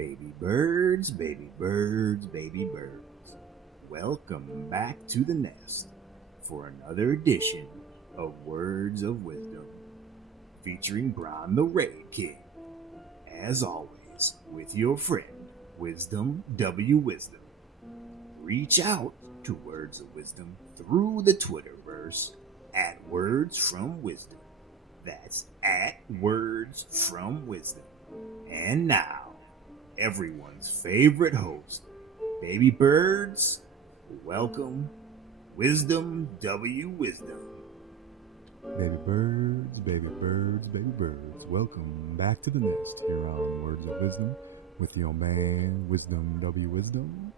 Baby birds, baby birds, baby birds. Welcome back to the nest for another edition of Words of Wisdom, featuring Bron the Raid King. As always, with your friend, Wisdom W. Wisdom. Reach out to Words of Wisdom through the Twitterverse at Words from Wisdom. That's at Words from Wisdom. And now, everyone's favorite host, Baby Birds, welcome Wisdom W. Wisdom. Baby birds, baby birds, baby birds, welcome back to the nest here on Words of Wisdom with your man, Wisdom W. Wisdom.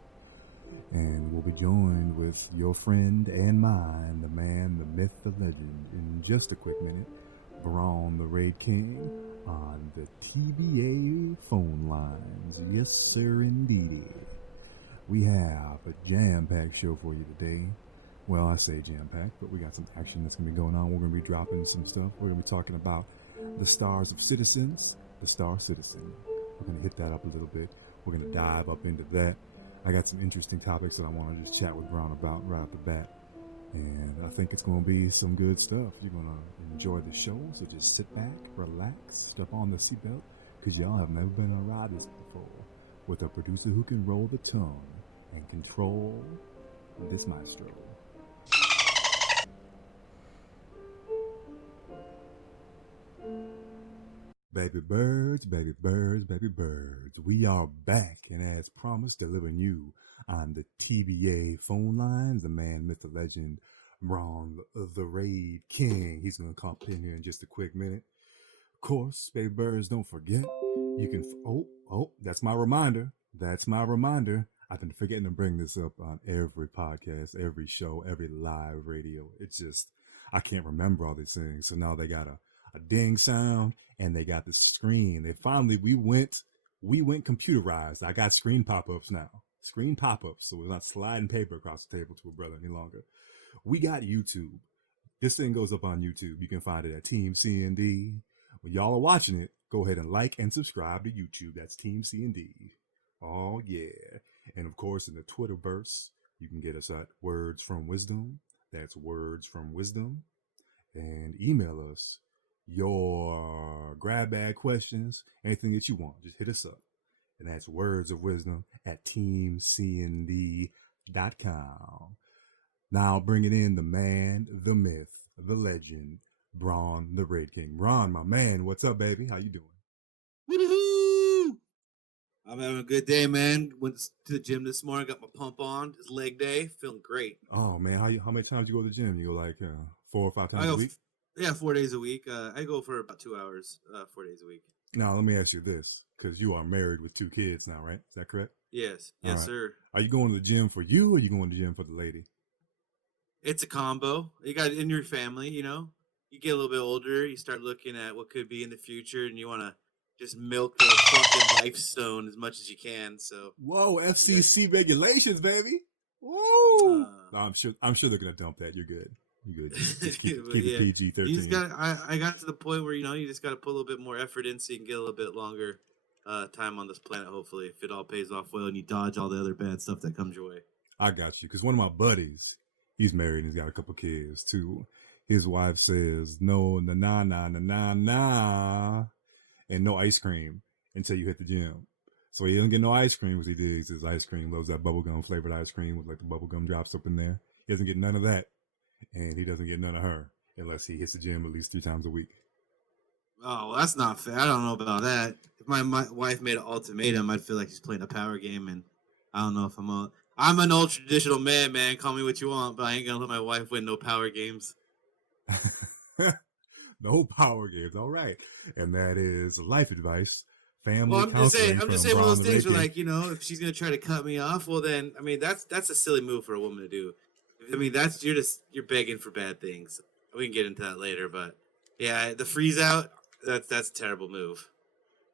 And we'll be joined with your friend and mine, the man, the myth, the legend, in just a quick minute, Braun the Raid King, on the TBA phone lines. Yes, sir, indeedy. We have a jam-packed show for you today. Well, I say jam-packed, but we got some action that's going to be going on. We're going to be dropping some stuff. We're going to be talking about the stars of citizens, the Star Citizen. We're going to hit that up a little bit. We're going to dive up into that. I got some interesting topics that I want to just chat with Braun about right off the bat. And I think it's going to be some good stuff. You're going to enjoy the show, so just sit back, relax, strap on the seatbelt, because y'all have never been on a ride this before, with a producer who can roll the tongue and control this maestro. Baby birds, baby birds, baby birds, we are back, and as promised, delivering you on the TBA phone lines, the man, myth, the legend, Braun the Raid King. He's going to come in here in just a quick minute. Of course, baby birds, don't forget, you can, that's my reminder. That's my reminder. I've been forgetting to bring this up on every podcast, every show, every live radio. It's just, I can't remember all these things. So now they got a ding sound, and they got the screen. They finally, we went computerized. I got screen pop-ups now. Screen pop-ups, so we're not sliding paper across the table to a brother any longer. We got YouTube. This thing goes up on YouTube. You can find it at Team CND. When y'all are watching it, go ahead and like and subscribe to YouTube. That's Team CND. Oh, yeah. And of course, in the Twitterverse, you can get us at Words from Wisdom. That's Words from Wisdom. And email us your grab bag questions, anything that you want. Just hit us up. And that's Words of Wisdom at teamcnd.com. Now bringing in the man, the myth, the legend, Braun the Raid King. Braun, my man, what's up, baby? How you doing? Woo-hoo! I'm having a good day, man. Went to the gym this morning, got my pump on. It's leg day, feeling great. Oh man, how many times you go to the gym? You go like 4 or 5 times a week? Yeah, 4 days a week. I go for about 2 hours, 4 days a week. Now let me ask you this, because you are married with 2 kids now, right? Is that correct? Yes, All right. sir. Are you going to the gym for you, or are you going to the gym for the lady? It's a combo. You got it in your family, you know. You get a little bit older, you start looking at what could be in the future, and you want to just milk the fucking life stone as much as you can. So whoa, FCC regulations, baby. Whoa! I'm sure they're gonna dump that. You're good. You're good. Just keep it PG-13. I got to the point where you just got to put a little bit more effort in so you can get a little bit longer time on this planet. Hopefully, if it all pays off well and you dodge all the other bad stuff that comes your way. I got you, because one of my buddies, he's married and he's got a couple kids too. His wife says no, nah, and no ice cream until you hit the gym. So he doesn't get no ice cream because he digs his ice cream, loves that bubblegum flavored ice cream with like the bubblegum drops up in there. He doesn't get none of that. And he doesn't get none of her unless he hits the gym at least 3 times a week. Oh, well, that's not fair. I don't know about that. If my wife made an ultimatum, I'd feel like she's playing a power game, and I don't know if I'm an old traditional man. Call me what you want, but I ain't gonna let my wife win no power games. No power games, all right. And that is life advice. Family I'm just saying one of those things where, like, if she's gonna try to cut me off, well then, I mean, that's a silly move for a woman to do. I mean, you're begging for bad things. We can get into that later, but yeah, the freeze out, that's a terrible move.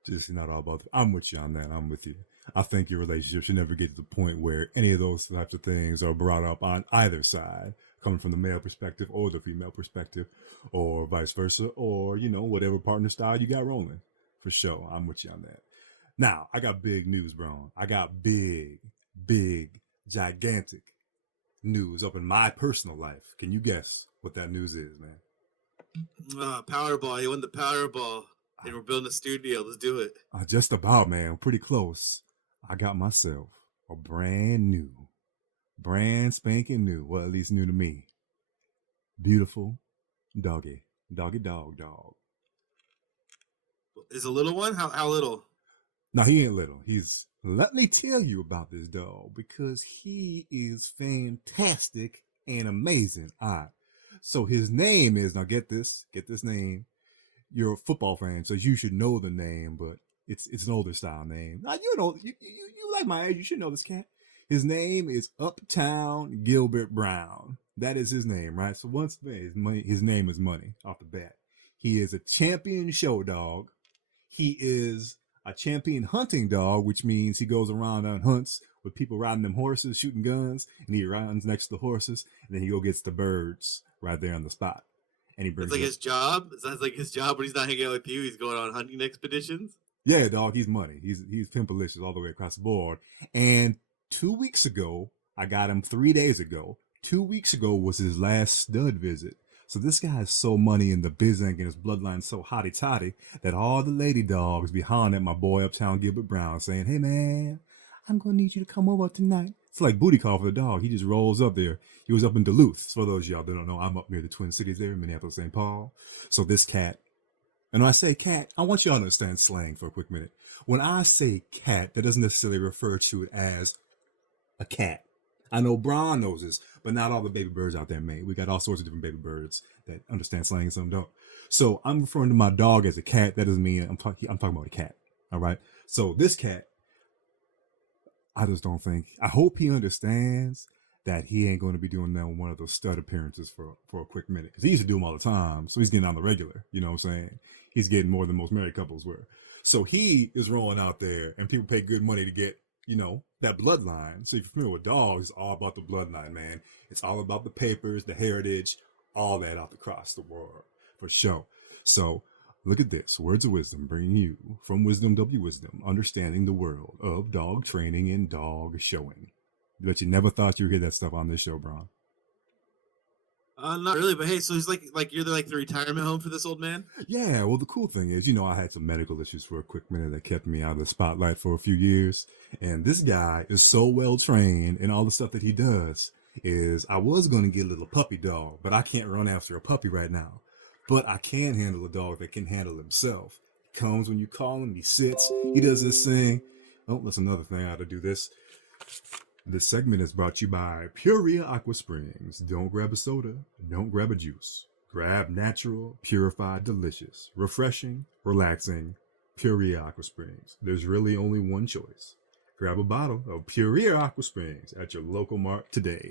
Just not all about. I'm with you on that. I'm with you. I think your relationship should never get to the point where any of those types of things are brought up on either side, coming from the male perspective or the female perspective, or vice versa, or whatever partner style you got rolling. For sure, I'm with you on that. Now, I got big news, bro. I got big, gigantic news up in my personal life. Can you guess what that news is, man? Powerball. He won the Powerball. And we're building a studio. Let's do it. Just about, man. Pretty close. I got myself a brand spanking new, well, at least new to me, beautiful doggy dog. Is a little one? How little? Now, he ain't little. Let me tell you about this dog because he is fantastic and amazing. All right. So his name is, now get this name. You're a football fan, so you should know the name, but it's an older style name. Now, you like my age, you should know this cat. His name is Uptown Gilbert Brown. That is his name, right? So once again, his name is Money off the bat. He is a champion show dog. He is a champion hunting dog, which means he goes around on hunts with people riding them horses, shooting guns, and he runs next to the horses, and then he go gets the birds right there on the spot. And he brings. It's like his job. Sounds like his job when he's not hanging out with you. He's going on hunting expeditions. Yeah, dog. He's Money. He's pimpalicious all the way across the board. And 2 weeks ago, I got him 3 days ago. 2 weeks ago was his last stud visit. So this guy is so money in the biz and his bloodline so hotty toddy that all the lady dogs be hollering at my boy Uptown Gilbert Brown saying, "Hey man, I'm gonna need you to come over tonight." It's like booty call for the dog. He just rolls up there. He was up in Duluth. So for those of y'all that don't know, I'm up near the Twin Cities there, Minneapolis, St. Paul. So this cat, and when I say cat, I want y'all to understand slang for a quick minute. When I say cat, that doesn't necessarily refer to it as a cat. I know Braun knows this, but not all the baby birds out there, mate. We got all sorts of different baby birds that understand slang and some don't. So I'm referring to my dog as a cat. That doesn't mean I'm talking about a cat. All right. So this cat, I just don't think. I hope he understands that he ain't going to be doing that one of those stud appearances for a quick minute, because he used to do them all the time. So he's getting on the regular. You know what I'm saying? He's getting more than most married couples were. So he is rolling out there, and people pay good money to get, that bloodline. So if you're familiar with dogs, it's all about the bloodline, man. It's all about the papers, the heritage, all that out across the world, for sure. So look at this. Words of wisdom bringing you from Wisdom W Wisdom, understanding the world of dog training and dog showing. But you never thought you'd hear that stuff on this show, Braun. Not really, but hey, so he's like you're the retirement home for this old man? Yeah, well, the cool thing is, I had some medical issues for a quick minute that kept me out of the spotlight for a few years. And this guy is so well trained, and all the stuff that he does is, I was going to get a little puppy dog, but I can't run after a puppy right now. But I can handle a dog that can handle himself. He comes when you call him, he sits, he does this thing. Oh, that's another thing, I had to do this. This segment is brought to you by Puria Aqua Springs. Don't grab a soda. Don't grab a juice. Grab natural, purified, delicious, refreshing, relaxing Puria Aqua Springs. There's really only one choice. Grab a bottle of Puria Aqua Springs at your local mart today.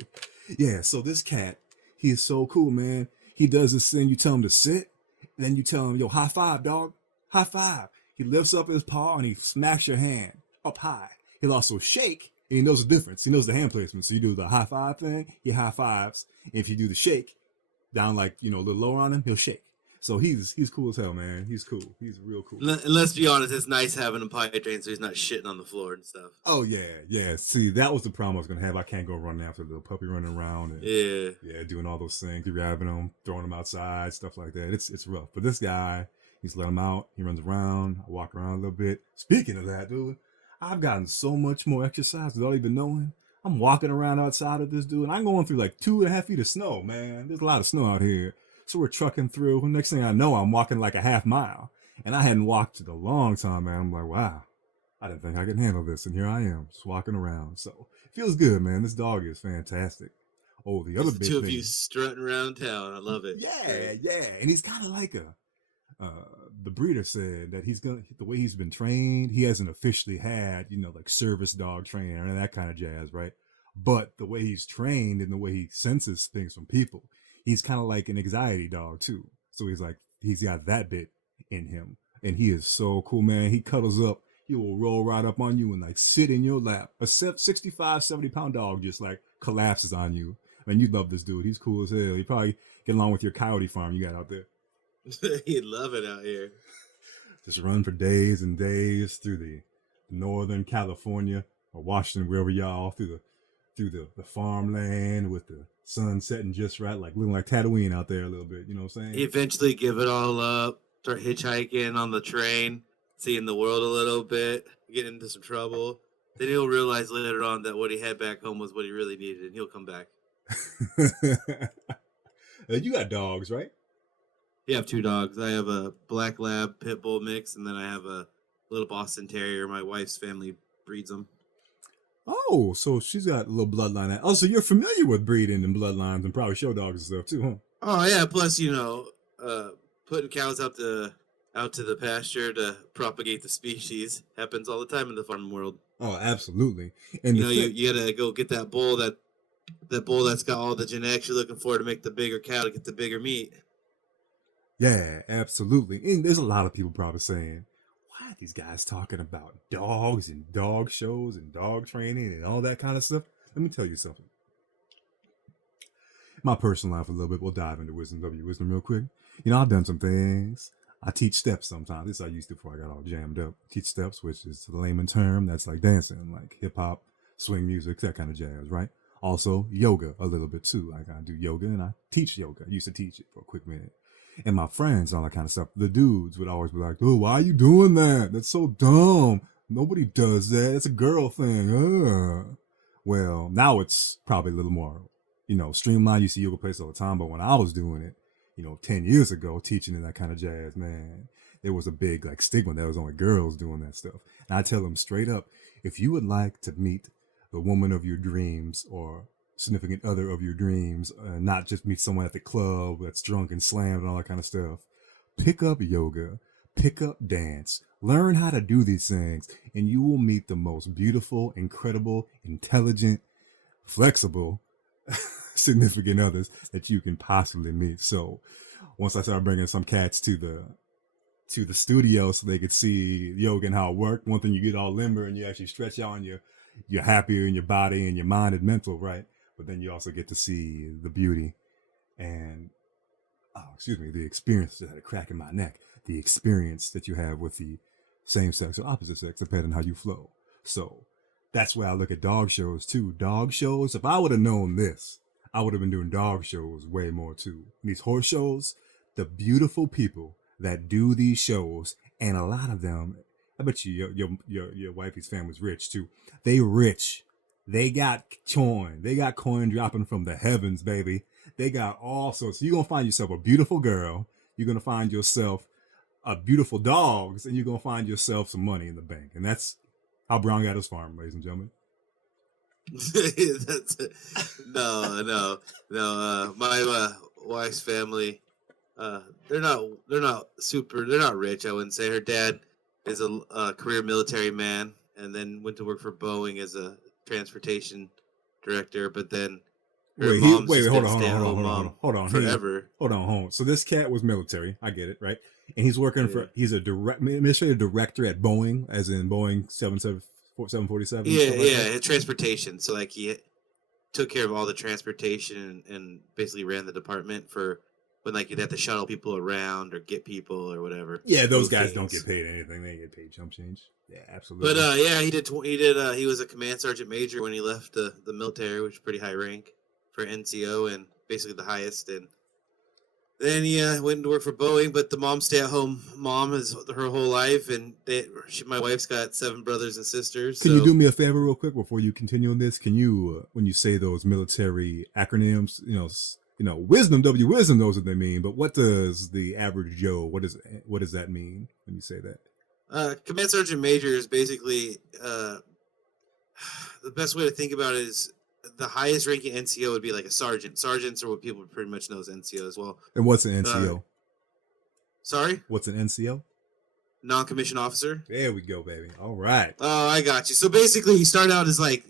Yeah, so this cat, he is so cool, man. He does this thing. You tell him to sit, and then you tell him, "Yo, high five, dog. High five." He lifts up his paw and he smacks your hand up high. He'll also shake. And he knows the difference. He knows the hand placement. So you do the high five thing, he high fives. And if you do the shake, down a little lower on him, he'll shake. So he's cool as hell, man. He's cool. He's real cool. And let's be honest, it's nice having him potty trained so he's not shitting on the floor and stuff. Oh, yeah. See, that was the problem I was going to have. I can't go running after the little puppy running around. And, yeah, doing all those things, grabbing him, throwing him outside, stuff like that. It's rough. But this guy, he's let him out. He runs around. I walk around a little bit. Speaking of that, dude, I've gotten so much more exercise without even knowing. I'm walking around outside of this dude, and I'm going through 2.5 feet of snow, man. There's a lot of snow out here. So we're trucking through. Next thing I know, I'm walking a half mile. And I hadn't walked in a long time, man. I'm like, wow, I didn't think I could handle this. And here I am, just walking around. So it feels good, man. This dog is fantastic. Oh, the other big thing. The two of you strutting around town. I love it. Yeah. And he's kind of like the breeder said that the way he's been trained, he hasn't officially had, service dog training and that kind of jazz, right? But the way he's trained and the way he senses things from people, he's kind of like an anxiety dog too. So he's got that bit in him. And he is so cool, man. He cuddles up. He will roll right up on you and sit in your lap. A 65, 70-pound dog just collapses on you. Man, you love this dude. He's cool as hell. He probably get along with your coyote farm you got out there. He'd love it out here. Just run for days and days through the Northern California or Washington, wherever y'all, through the farmland with the sun setting just right, like looking like Tatooine out there a little bit. You know what I'm saying? Eventually give it all up, start hitchhiking on the train, seeing the world a little bit, get into some trouble. Then he'll realize later on that what he had back home was what he really needed, and he'll come back. You got dogs, right? You have two dogs. I have a black lab pit bull mix, and then I have a little Boston Terrier. My wife's family breeds them. Oh, so she's got a little bloodline. Oh, so you're familiar with breeding and bloodlines and probably show dogs and stuff too, huh? Oh yeah. Plus, putting cows out to the pasture to propagate the species happens all the time in the farming world. Oh, absolutely. And You gotta go get that bull that's got all the genetics you're looking for to make the bigger cow to get the bigger meat. yeah, absolutely. And there's a lot of people probably saying, why are these guys talking about dogs and dog shows and dog training and all that kind of stuff? Let me tell you something. My personal life a little bit. We'll dive into wisdom, wisdom real quick. I've done some things. I teach steps sometimes. This I used to before I got all jammed up. Teach steps, which is the layman term. That's like dancing, like hip hop, swing music, that kind of jazz, right? Also, yoga a little bit too. Like I do yoga and I teach yoga. I used to teach it for a quick minute. And my friends, all that kind of stuff, the dudes would always be like, oh, why are you doing that? That's so dumb. Nobody does that. It's a girl thing. Well, now it's probably a little more, streamlined. You see yoga places all the time. But when I was doing it, 10 years ago, teaching in that kind of jazz, man, there was a big like stigma that was only girls doing that stuff. And I tell them straight up, if you would like to meet the woman of your dreams or significant other of your dreams, not just meet someone at the club that's drunk and slammed and all that kind of stuff, pick up yoga, pick up dance, learn how to do these things, and you will meet the most beautiful, incredible, intelligent, flexible, significant others that you can possibly meet. So once I started bringing some cats to the studio so they could see yoga and how it worked, one thing, you get all limber and you actually stretch out and you're happier in your body and your mind and mental, right? But then you also get to see the beauty and the experience. Just had a crack in my neck. The experience that you have with the same sex or opposite sex, depending on how you flow. So that's where I look at dog shows too. Dog shows, if I would have known this, I would have been doing dog shows way more too. These horse shows, the beautiful people that do these shows, and a lot of them, I bet you your wifey's family's rich too. They rich. They got coin. They got coin dropping from the heavens, baby. They got all sorts. So you're going to find yourself a beautiful girl. You're going to find yourself a beautiful dogs, and you're going to find yourself some money in the bank. And that's how Brown got his farm, ladies and gentlemen. No. My wife's family, they're not rich. I wouldn't say. Her dad is a career military man, and then went to work for Boeing as a transportation director. But then her mom's wait, just hold been on, stay-at-home mom forever. Hold on. So this cat was military. I get it, right? And he's working he's a administrative director at Boeing, as in Boeing 747. Yeah, transportation. So like he took care of all the transportation and basically ran the department for when like you'd have to shuttle people around or get people or whatever. Yeah, those guys don't get paid anything. They get paid chump change. Yeah, absolutely. But he was a command sergeant major when he left the military, which is pretty high rank for NCO and basically the highest. And then he went to work for Boeing, but the mom stay-at-home mom is her whole life, and my wife's got 7 brothers and sisters. Can you do me a favor real quick before you continue on this? Can you, when you say those military acronyms, wisdom, wisdom, those are what they mean, but what does the average Joe, what does that mean when you say that? Command sergeant major is basically the best way to think about it is the highest ranking NCO would be like a sergeant. Sergeants are what people pretty much know as NCO as well. And what's an NCO? Sorry? What's an NCO? Non-commissioned officer. There we go, baby. All right. Oh, I got you. So basically, you start out as like,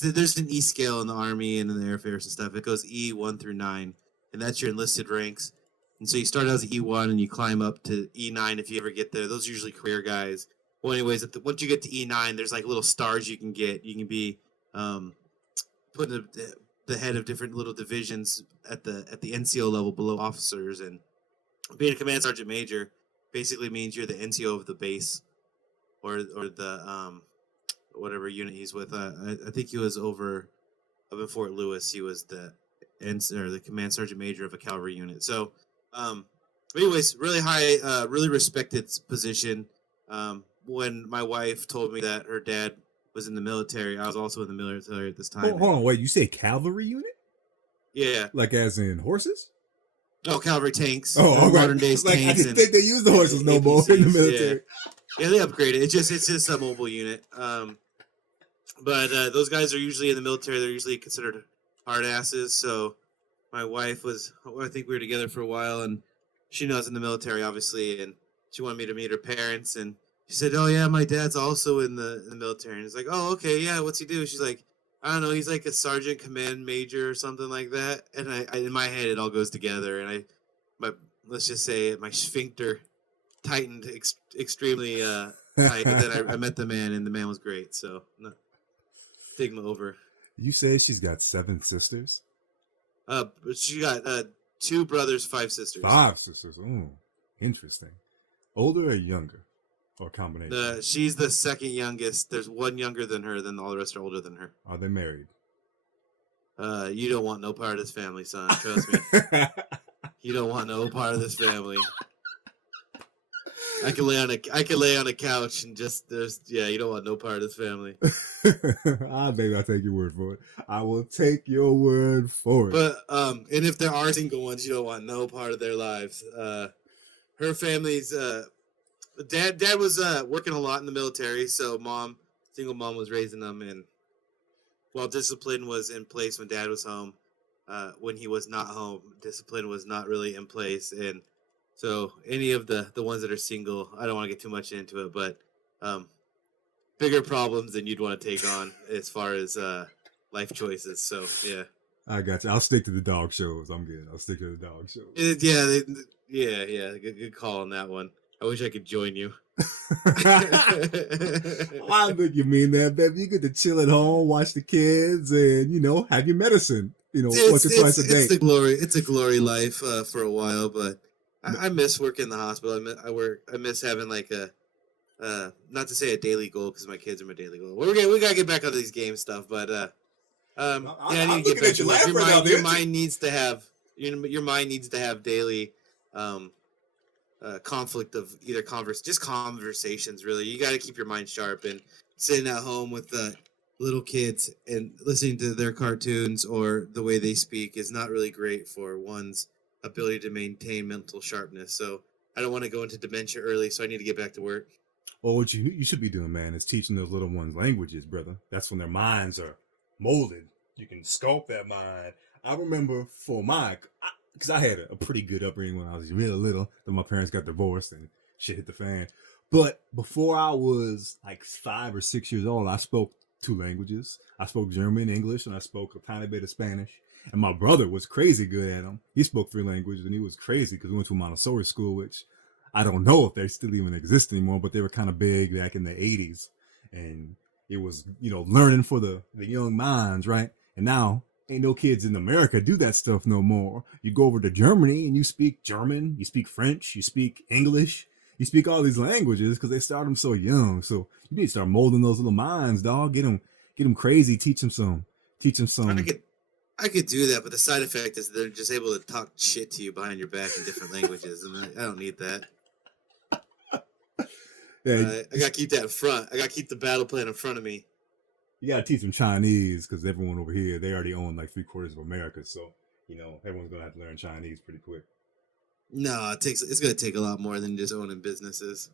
there's an E scale in the Army and in the Air Force and stuff. It goes E1 through 9, and that's your enlisted ranks. And so you start out as E1 and you climb up to E9 if you ever get there. Those are usually career guys. Well, anyways, once you get to E9, there's like little stars you can get. You can be put in the head of different little divisions at the NCO level below officers. And being a command sergeant major basically means you're the NCO of the base or the whatever unit he's with. I think he was over up in Fort Lewis. He was the or the command sergeant major of a cavalry unit. So, but anyways, really high, really respected position. When my wife told me that her dad was in the military, I was also in the military at this time. Hold on, wait. You say cavalry unit? Yeah. Like as in horses? Oh, cavalry tanks. Oh, all right. Modern days like, tanks. I didn't think they use the horses no more in the military. Yeah, they upgraded. It's just a mobile unit. But those guys are usually in the military. They're usually considered hard asses. So my wife was, I think we were together for a while, and she knows in the military, obviously, and she wanted me to meet her parents, and she said, "Oh yeah, my dad's also in the military." And it's like, "Oh okay, yeah, what's he do?" She's like, "I don't know, he's like a sergeant command major or something like that." And I in my head it all goes together, and let's just say my sphincter tightened extremely tight. But then I met the man, and the man was great. So no, stigma over. You say she's got 7 sisters? She got 2 brothers, 5 sisters. 5 sisters. Oh, interesting. Older or younger, or combination? She's the second youngest. There's one younger than her. Then all the rest are older than her. Are they married? You don't want no part of this family, son. Trust me. You don't want no part of this family. I can lay on a couch and just you don't want no part of this family. Baby, I'll take your word for it. I will take your word for it. But and if there are single ones, you don't want no part of their lives. Her family's dad was working a lot in the military, so single mom was raising them, and while discipline was in place when dad was home, when he was not home, discipline was not really in place. And so any of the ones that are single, I don't want to get too much into it, but bigger problems than you'd want to take on as far as life choices. So yeah, I got you. I'll stick to the dog shows. I'm good. I'll stick to the dog shows. Yeah. Good call on that one. I wish I could join you. I think you mean that, baby. You get to chill at home, watch the kids, and have your medicine. Once or twice a day. It's a glory life for a while, but I miss working in the hospital. I miss having like a not to say a daily goal because my kids are my daily goal. We gotta get back on these game stuff, but I need to get back to work. Your mind needs to have daily conflict of either conversations. Really, you got to keep your mind sharp, and sitting at home with the little kids and listening to their cartoons or the way they speak is not really great for one's ability to maintain mental sharpness. So I don't want to go into dementia early, so I need to get back to work. Well, what you should be doing, man, is teaching those little ones languages, brother. That's when their minds are molded. You can sculpt that mind. I remember for because I had a pretty good upbringing when I was real little. Then my parents got divorced and shit hit the fan. But before I was like 5 or 6 years old, I spoke 2 languages. I spoke German, English, and I spoke a tiny bit of Spanish. And my brother was crazy good at them. He spoke 3 languages, and he was crazy because we went to a Montessori school, which I don't know if they still even exist anymore, but they were kind of big back in the 80s. And it was, learning for the young minds, right? And now, ain't no kids in America do that stuff no more. You go over to Germany and you speak German, you speak French, you speak English, you speak all these languages because they start them so young. So you need to start molding those little minds, dog. Get them crazy. Teach them some. I could do that, but the side effect is they're just able to talk shit to you behind your back in different languages, and I don't need that. Yeah, I gotta keep that in front. I gotta keep the battle plan in front of me. You gotta teach them Chinese because everyone over here, they already own like 3/4 of America, so everyone's gonna have to learn Chinese pretty quick. No, it's gonna take a lot more than just owning businesses.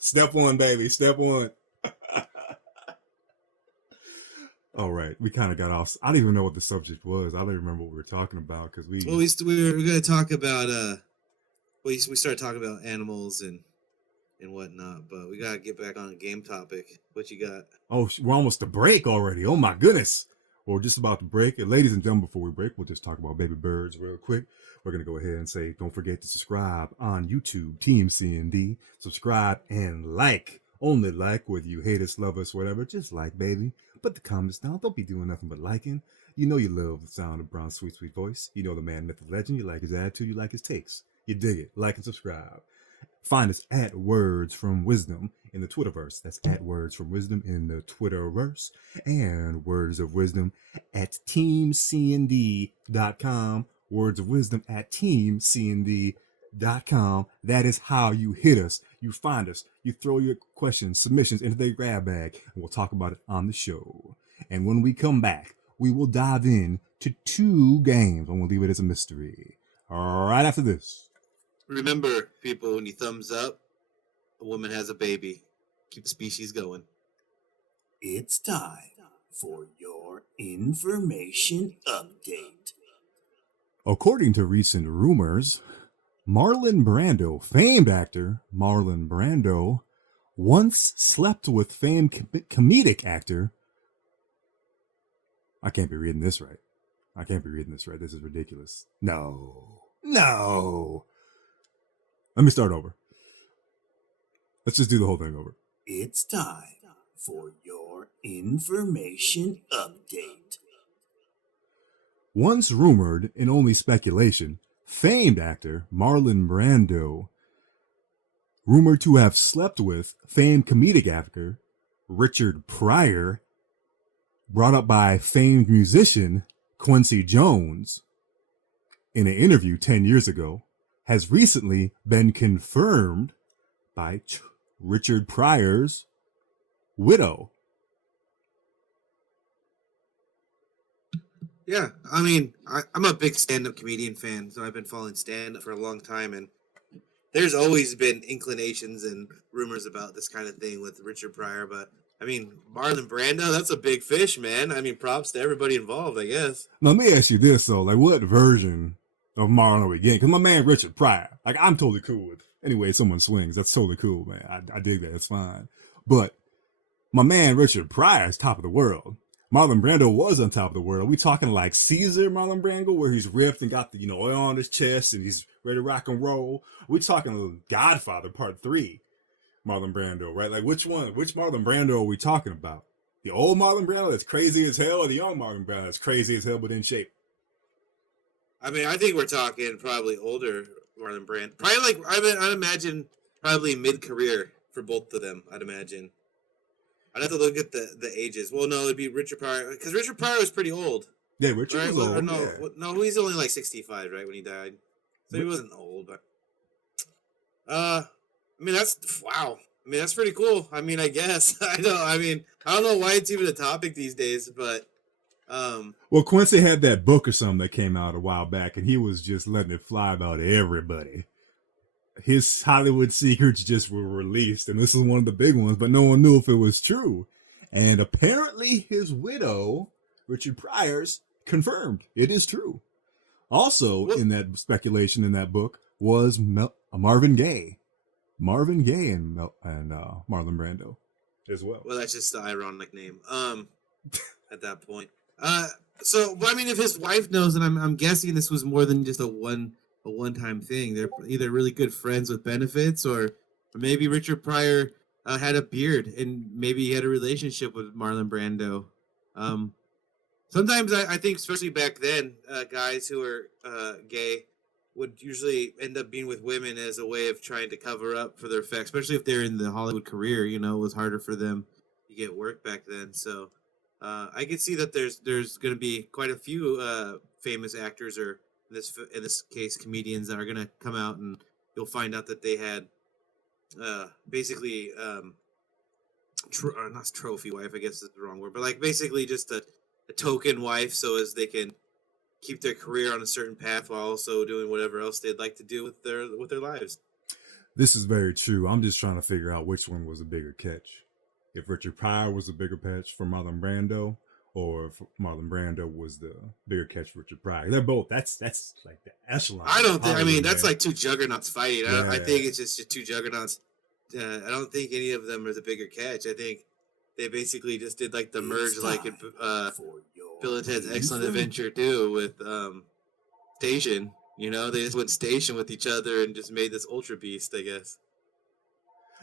Step 1, baby. Step 1. All right, we kind of got off. I don't even know what the subject was. I don't even remember what we were talking about because we were going to talk about we started talking about animals and whatnot, but we got to get back on a game topic. What you got? Oh, we're almost to break already. Oh my goodness. Well, we're just about to break. And ladies and gentlemen, before we break, we'll just talk about baby birds real quick. We're going to go ahead and say, don't forget to subscribe on YouTube, Team CND. Subscribe and like. Only like, whether you hate us, love us, whatever. Just like, baby. Put the comments down. Don't be doing nothing but liking. You know you love the sound of Brown's sweet, sweet voice. You know the man, myth, the legend. You like his attitude. You like his takes. You dig it. Like and subscribe. Find us at Words from Wisdom. in the Twitterverse. That's at Words from Wisdom in the Twitterverse. And Words of Wisdom at teamcnd.com. Words of Wisdom at teamcnd.com. That is how you hit us. You find us. You throw your questions, submissions into the grab bag, and we'll talk about it on the show. And when we come back, we will dive in to 2 games. I'm going to leave it as a mystery. Right after this. Remember, people, when you thumbs up, a woman has a baby. Keep the species going. It's time for your information update. According to recent rumors, Marlon Brando, famed actor Marlon Brando, once slept with famed comedic actor. I can't be reading this right. This is ridiculous. No. Let me start over. Let's just do the whole thing over. It's time for your information update. Once rumored, and only speculation, famed actor Marlon Brando, rumored to have slept with famed comedic actor Richard Pryor, brought up by famed musician Quincy Jones in an interview 10 years ago, has recently been confirmed by Richard Pryor's widow. Yeah, I mean, I'm a big stand-up comedian fan, so I've been following stand-up for a long time, and there's always been inclinations and rumors about this kind of thing with Richard Pryor, but I mean, Marlon Brando, that's a big fish, man. I mean, props to everybody involved, I guess. Now, let me ask you this, though. Like, what version of Marlon are we getting? Because my man Richard Pryor, like, I'm totally cool with. Anyway, someone swings. That's totally cool, man. I dig that. It's fine. But my man Richard Pryor is top of the world. Marlon Brando was on top of the world. We talking like Caesar Marlon Brando, where he's ripped and got the, oil on his chest and he's ready to rock and roll. We talking Godfather Part 3 Marlon Brando, right? Like, which Marlon Brando are we talking about? The old Marlon Brando that's crazy as hell, or the young Marlon Brando that's crazy as hell but in shape? I mean, I think we're talking probably older Marlon Brando. Probably like, I'd imagine probably mid-career for both of them, I'd imagine. I'd have to look at the ages. Well, no, it'd be Richard Pryor, because Richard Pryor was pretty old. Yeah, Richard right? was old. No, he's only like 65, right, when he died. So he wasn't old, but I mean, wow. I mean, that's pretty cool. I mean, I guess. I don't know why it's even a topic these days, but well, Quincy had that book or something that came out a while back, and he was just letting it fly about everybody. His Hollywood secrets just were released, and this is one of the big ones, but no one knew if it was true. And apparently his widow, Richard Pryor's, confirmed it is true. Also, in that speculation in that book was Marvin Gaye. Marvin Gaye and Marlon Brando as well. Well, that's just the ironic name. At that point. So, I mean, if his wife knows, and I'm guessing this was more than just a one-time thing. They're either really good friends with benefits, or maybe Richard Pryor had a beard and maybe he had a relationship with Marlon Brando. Sometimes I think, especially back then, guys who are gay would usually end up being with women as a way of trying to cover up for their effects, especially if they're in the Hollywood career. It was harder for them to get work back then. So I can see that there's going to be quite a few famous actors, or in this case comedians, that are going to come out, and you'll find out that they had basically not trophy wife, I guess is the wrong word, but like basically just a token wife, so as they can keep their career on a certain path while also doing whatever else they'd like to do with their lives. This is very true. I'm just trying to figure out which one was a bigger catch. If Richard Pryor was a bigger catch for Marlon Brando, or if Marlon Brando was the bigger catch for Richard Pryor. They're both. That's like the echelon. I don't think. I mean, that's like two juggernauts fighting. Yeah. I think it's just two juggernauts. I don't think any of them are the bigger catch. I think they basically just did like the merge, like in Bill and Ted's Excellent Adventure 2 with Station. They just went station with each other and just made this ultra beast, I guess.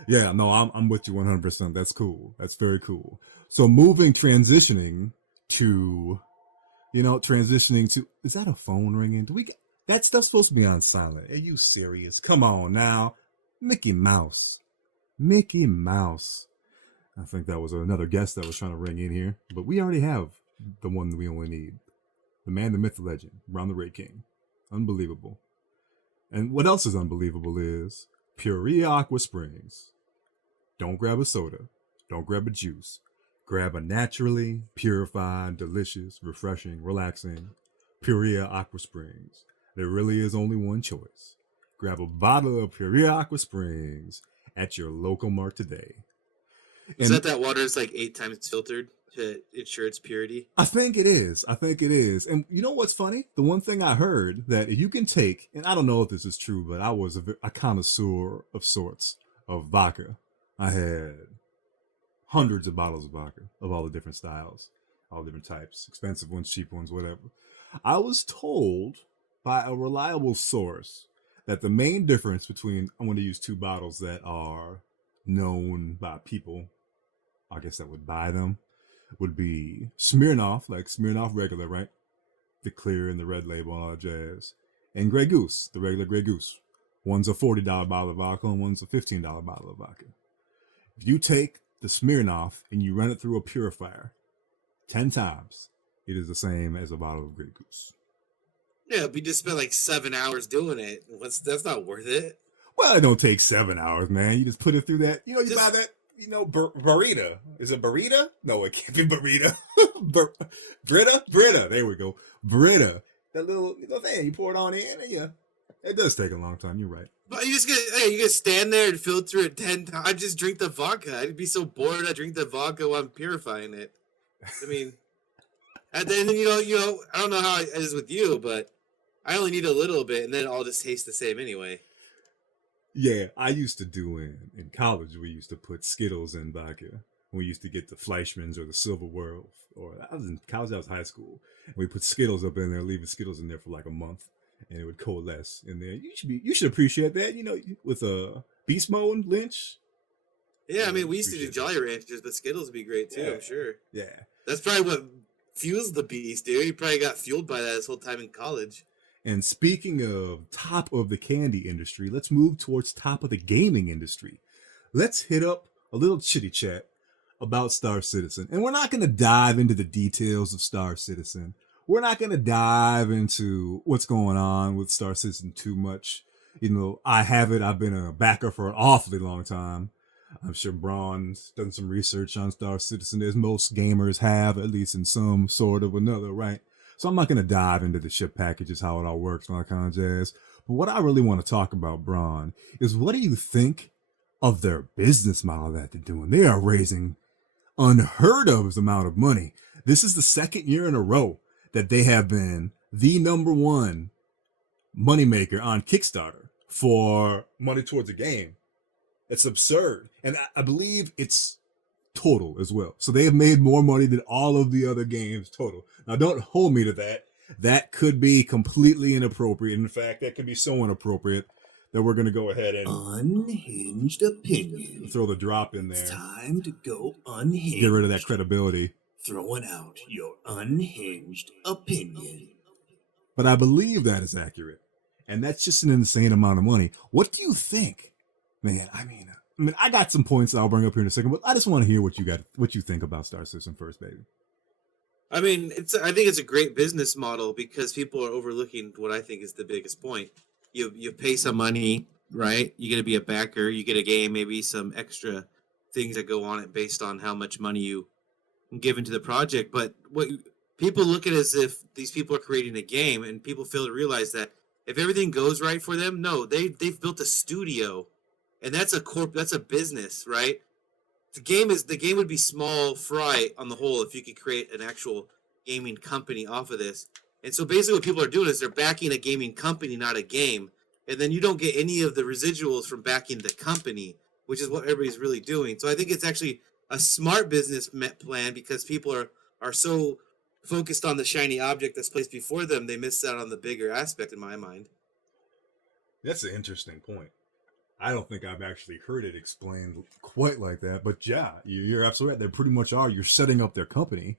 Yeah, no, I'm with you 100%. That's cool. That's very cool. So transitioning to, is that a phone ringing? Do we get that stuff's supposed to be on silent? Are you serious? Come on now, Mickey Mouse. Mickey Mouse. I think that was another guest that was trying to ring in here, but we already have the one that we only need. The man, the myth, the legend, Ron the Ray King. Unbelievable. And what else is unbelievable is Purea Aqua Springs. Don't grab a soda. Don't grab a juice. Grab a naturally purified, delicious, refreshing, relaxing Purea Aqua Springs. There really is only one choice. Grab a bottle of Purea Aqua Springs at your local mart today. Is that water is like 8 times filtered to ensure its purity? I think it is. And you know what's funny? The one thing I heard that you can take, and I don't know if this is true, but I was a connoisseur of sorts of vodka. I had hundreds of bottles of vodka of all the different styles, all different types, expensive ones, cheap ones, whatever. I was told by a reliable source that the main difference between, I'm going to use 2 bottles that are known by people, I guess that would buy them, would be Smirnoff, like Smirnoff regular, right? The clear and the red label and all that jazz. And Grey Goose, the regular Grey Goose. One's a $40 bottle of vodka and one's a $15 bottle of vodka. If you take the Smirnoff and you run it through a purifier 10 times, it is the same as a bottle of Grey Goose. Yeah, but you just spent like 7 hours doing it. That's not worth it. Well, it don't take 7 hours, man. You just put it through that. You buy that, burrito. Is it burrito? No, it can't be burrito. Brita. There we go. Brita. That little thing, you pour it on in, and yeah, it does take a long time. You're right. But you gonna stand there and filter it 10 times. I just drink the vodka. I'd be so bored. I drink the vodka while I'm purifying it. I mean, and then I don't know how it is with you, but I only need a little bit, and then it all just tastes the same anyway. Yeah, I used to do in college. We used to put Skittles in vodka. We used to get the Fleischmann's or the Silverware, or I was in college. I was high school. And we put Skittles up in there, leaving Skittles in there for like a month, and it would coalesce in there. You should appreciate that. With a beast mode Lynch. Yeah, I mean, we used to do Jolly Ranchers, but Skittles would be great too. Yeah. I'm sure. Yeah, that's probably what fuels the beast, dude. He probably got fueled by that his whole time in college. And speaking of top of the candy industry, let's move towards top of the gaming industry. Let's hit up a little chitty chat about Star Citizen. And we're not going to dive into the details of Star Citizen. We're not going to dive into what's going on with Star Citizen too much. I've been a backer for an awfully long time. I'm sure Braun's done some research on Star Citizen, as most gamers have, at least in some sort of another, right? So I'm not going to dive into the ship packages, how it all works, and all that kind of jazz. But what I really want to talk about, Braun, is what do you think of their business model that they're doing? They are raising unheard of amount of money. This is the second year in a row that they have been the number one moneymaker on Kickstarter for money towards a game. It's absurd. And I believe it's total as well. So they have made more money than all of the other games total. Now, don't hold me to that. That could be completely inappropriate. In fact, that could be so inappropriate that we're going to go ahead and unhinged opinion. Throw the drop in there. It's time to go unhinged. Get rid of that credibility. Throwing out your unhinged opinion. But I believe that is accurate. And that's just an insane amount of money. What do you think? Man, I mean, I got some points that I'll bring up here in a second, but I just want to hear what you think about Star Citizen first, baby. I mean, I think it's a great business model because people are overlooking what I think is the biggest point. You pay some money, right? You get to be a backer. You get a game, maybe some extra things that go on it based on how much money you give into the project. But what people look at it as if these people are creating a game, and people fail to realize that if everything goes right for them, no, they've built a studio. And that's a business, right? The game would be small fry on the whole if you could create an actual gaming company off of this. And so basically what people are doing is they're backing a gaming company, not a game. And then you don't get any of the residuals from backing the company, which is what everybody's really doing. So I think it's actually a smart business plan because people are so focused on the shiny object that's placed before them, they miss out on the bigger aspect in my mind. That's an interesting point. I don't think I've actually heard it explained quite like that, but yeah, you're absolutely right. They pretty much are. You're setting up their company,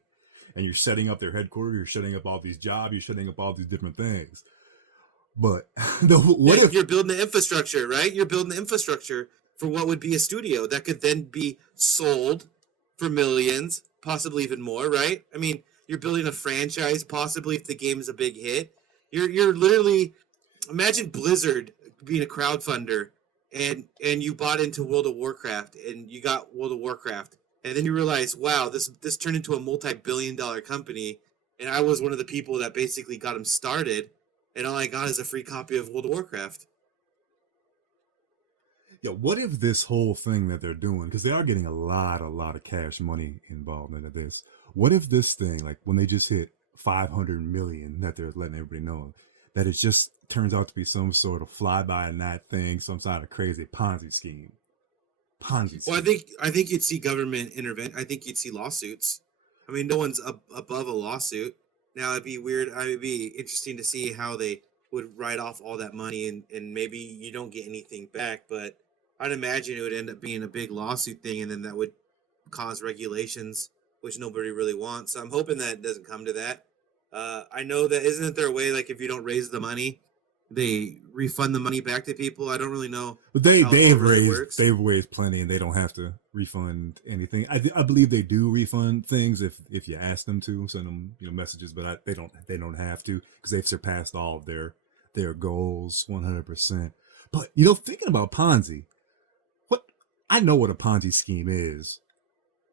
and you're setting up their headquarters. You're setting up all these jobs. You're setting up all these different things. But if you're building the infrastructure, right? You're building the infrastructure for what would be a studio that could then be sold for millions, possibly even more, right? I mean, you're building a franchise, possibly if the game is a big hit. You're literally imagine Blizzard being a crowdfunder and you bought into World of Warcraft and you got World of Warcraft and then you realize, wow, this turned into a multi-billion-dollar company and I was one of the people that basically got them started and all I got is a free copy of World of Warcraft. Yeah, what if this whole thing that they're doing, because they are getting a lot of cash money involved into this. What if this thing, like when they just hit 500 million, that they're letting everybody know, that it just turns out to be some sort of fly-by-night thing, some sort of crazy Ponzi scheme. Well, I think you'd see government intervene. I think you'd see lawsuits. I mean, no one's above a lawsuit. Now it'd be weird. It'd be interesting to see how they would write off all that money and maybe you don't get anything back. But I'd imagine it would end up being a big lawsuit thing, and then that would cause regulations, which nobody really wants. So I'm hoping that it doesn't come to that. I know that isn't there a way like if you don't raise the money, they refund the money back to people. I don't really know. But they've raised plenty, and they don't have to refund anything. I believe they do refund things if you ask them to, send them messages, but they don't have to because they've surpassed all of their goals 100%. But thinking about Ponzi, I know what a Ponzi scheme is.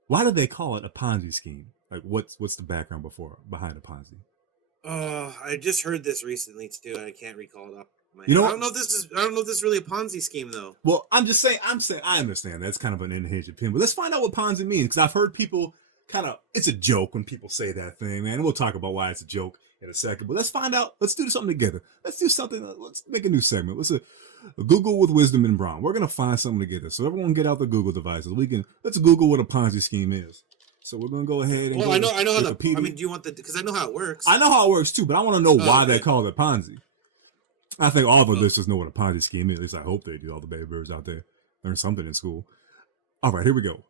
Why do they call it a Ponzi scheme? Like what's the background behind a Ponzi? I just heard this recently too. I can't recall it off my head. I don't know if this is really a Ponzi scheme though. Well, I'm saying I understand that's kind of an unhinged opinion, but let's find out what Ponzi means because I've heard people it's a joke when people say that thing, man. And we'll talk about why it's a joke in a second. But let's find out. Let's do something together. Let's make a new segment. Let's Google with Wisdom and Brown. We're gonna find something together. So everyone get out the Google devices. Let's Google what a Ponzi scheme is. So we're gonna go ahead and. Well, I know how the. I mean, do you want because I know how it works. I know how it works too, but I want to know why they call it Ponzi. I think all of our listeners know what a Ponzi scheme is. At least I hope they do. All the baby birds out there learn something in school. All right, here we go.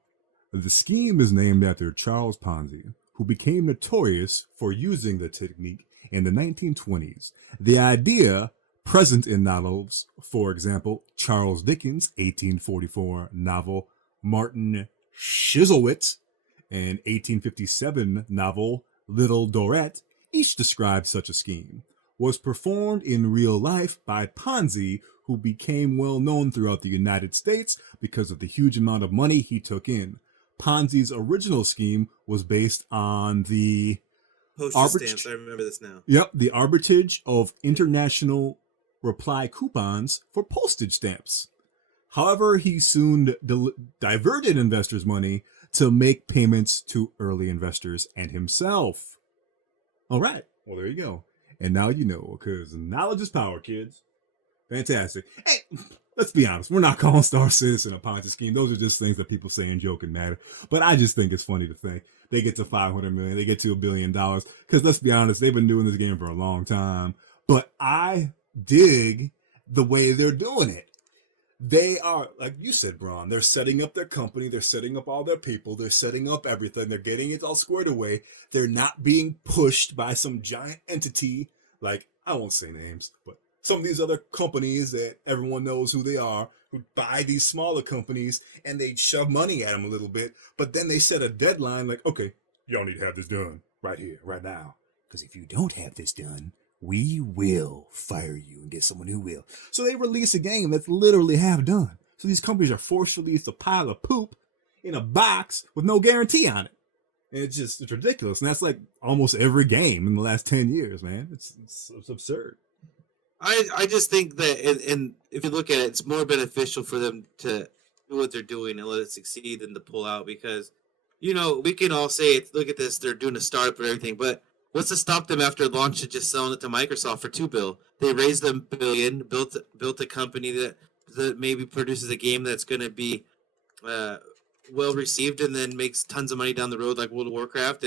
The scheme is named after Charles Ponzi, who became notorious for using the technique in the 1920s. The idea present in novels, for example, Charles Dickens' 1844 novel Martin Chuzzlewit and 1857 novel Little Dorrit, each described such a scheme, was performed in real life by Ponzi, who became well known throughout the United States because of the huge amount of money he took in. Ponzi's original scheme was based on the postage stamps. I remember this now. Yep, the arbitrage of international reply coupons for postage stamps. However, he soon diverted investors' money to make payments to early investors and himself. All right, well, there you go. And now you know, because knowledge is power, kids. Fantastic. Hey, let's be honest. We're not calling Star Citizen a Ponzi scheme. Those are just things that people say in joking matter. But I just think it's funny to think they get to 500 million, they get to $1 billion. Because let's be honest, they've been doing this game for a long time. But I dig the way they're doing it. They are, like you said, Braun, they're setting up their company. They're setting up all their people. They're setting up everything. They're getting it all squared away. They're not being pushed by some giant entity. Like, I won't say names, but some of these other companies that everyone knows who they are, who buy these smaller companies and they shove money at them a little bit, but then they set a deadline like, okay, y'all need to have this done right here, right now. Because if you don't have this done, we will fire you and get someone who will. So they release a game that's literally half done. So these companies are forced to release a pile of poop in a box with no guarantee on it. And it's ridiculous. And that's like almost every game in the last 10 years, man. It's absurd. I just think that, and if you look at it, it's more beneficial for them to do what they're doing and let it succeed than to pull out because, we can all say, look at this, they're doing a startup and everything, but what's to stop them after launch of just selling it to Microsoft for $2 billion? They raised them $1 billion, built a company that maybe produces a game that's going to be well received and then makes tons of money down the road like World of Warcraft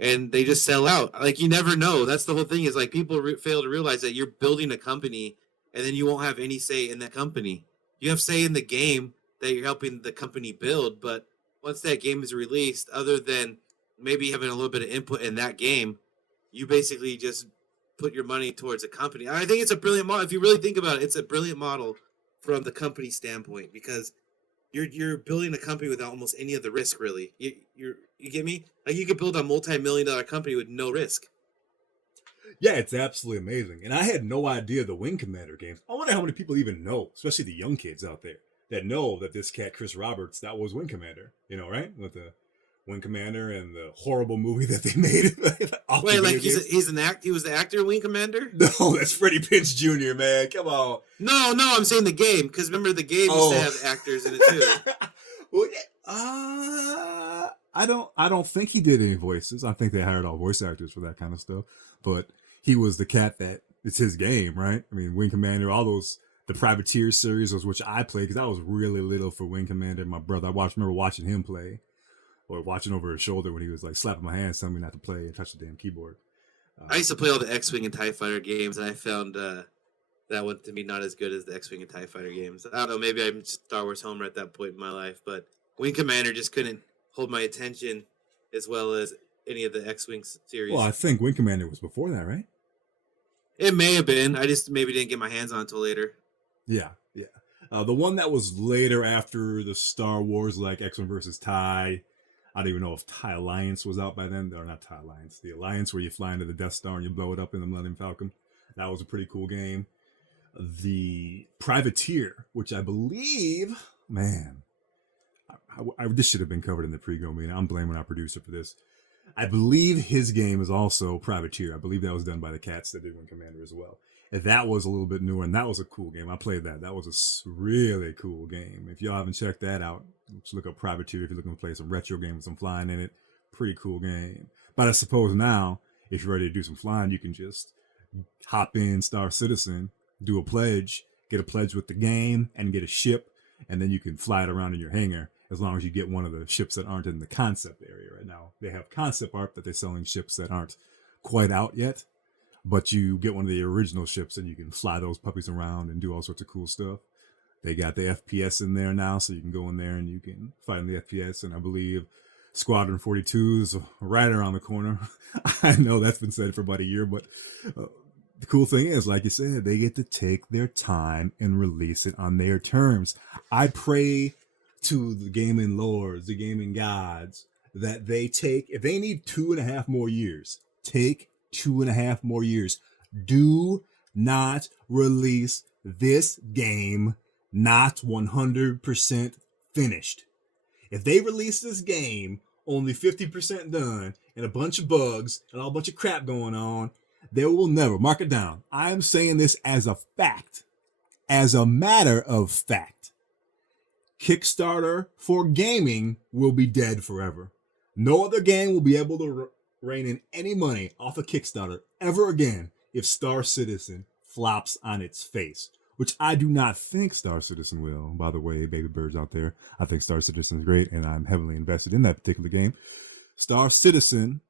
and they just sell out. Like, you never know. That's the whole thing is like people fail to realize that you're building a company and then you won't have any say in that company. You have say in the game that you're helping the company build, but once that game is released, other than maybe having a little bit of input in that game, you basically just put your money towards a company. I think it's a brilliant model. If you really think about it, it's a brilliant model from the company standpoint because you're building a company without almost any of the risk. Really, you get me? Like you could build a multi-million-dollar company with no risk. Yeah, it's absolutely amazing. And I had no idea the Wing Commander games. I wonder how many people even know, especially the young kids out there, that know that this cat, Chris Roberts, that was Wing Commander. You know, right? With the Wing Commander and the horrible movie that they made. Wait, like he was the actor Wing Commander? No, that's Freddie Prinze Jr., man. Come on. No, I'm saying the game, because remember the game used to have actors in it too. Well, I don't think he did any voices. I think they hired all voice actors for that kind of stuff. But he was the cat that it's his game, right? I mean, Wing Commander, all those the Privateer series was which I played because I was really little for Wing Commander. My brother, remember watching him play, or watching over his shoulder when he was like slapping my hand, telling me not to play and touch the damn keyboard. I used to play all the X-Wing and TIE Fighter games, and I found that one to be not as good as the X-Wing and TIE Fighter games. I don't know, maybe I'm just Star Wars homer at that point in my life, but Wing Commander just couldn't hold my attention as well as any of the X-Wing series. Well, I think Wing Commander was before that, right? It may have been. I just maybe didn't get my hands on it until later. Yeah. The one that was later after the Star Wars, like X-Men versus TIE. I don't even know if TIE Alliance was out by then. Or not TIE Alliance. The Alliance where you fly into the Death Star and you blow it up in the Millennium Falcon. That was a pretty cool game. The Privateer, which I believe, man, this should have been covered in the pre-go meeting. I'm blaming our producer for this. I believe his game is also Privateer. I believe that was done by the cats that did Wing Commander as well. And that was a little bit newer, and that was a cool game. I played that. That was a really cool game. If y'all haven't checked that out, just look up Privateer if you're looking to play some retro game with some flying in it. Pretty cool game. But I suppose now, if you're ready to do some flying, you can just hop in Star Citizen, do a pledge, get a pledge with the game, and get a ship, and then you can fly it around in your hangar as long as you get one of the ships that aren't in the concept area right now. They have concept art that they're selling ships that aren't quite out yet, but you get one of the original ships and you can fly those puppies around and do all sorts of cool stuff. They got the FPS in there now, so you can go in there and you can fight in the FPS, and I believe Squadron 42 is right around the corner. I know that's been said for about a year, but the cool thing is, like you said, they get to take their time and release it on their terms. I pray to the gaming lords, the gaming gods, that they take, if they need 2.5 more years, take 2.5 more years. Do not release this game not 100% finished. If they release this game only 50% done and a bunch of bugs and a bunch of crap going on, they will never, mark it down, I am saying this as a fact, as a matter of fact, Kickstarter for gaming will be dead forever. No other game will be able to rein in any money off of Kickstarter ever again if Star Citizen flops on its face, which I do not think Star Citizen will. By the way, baby birds out there, I think Star Citizen is great, and I'm heavily invested in that particular game. Star Citizen,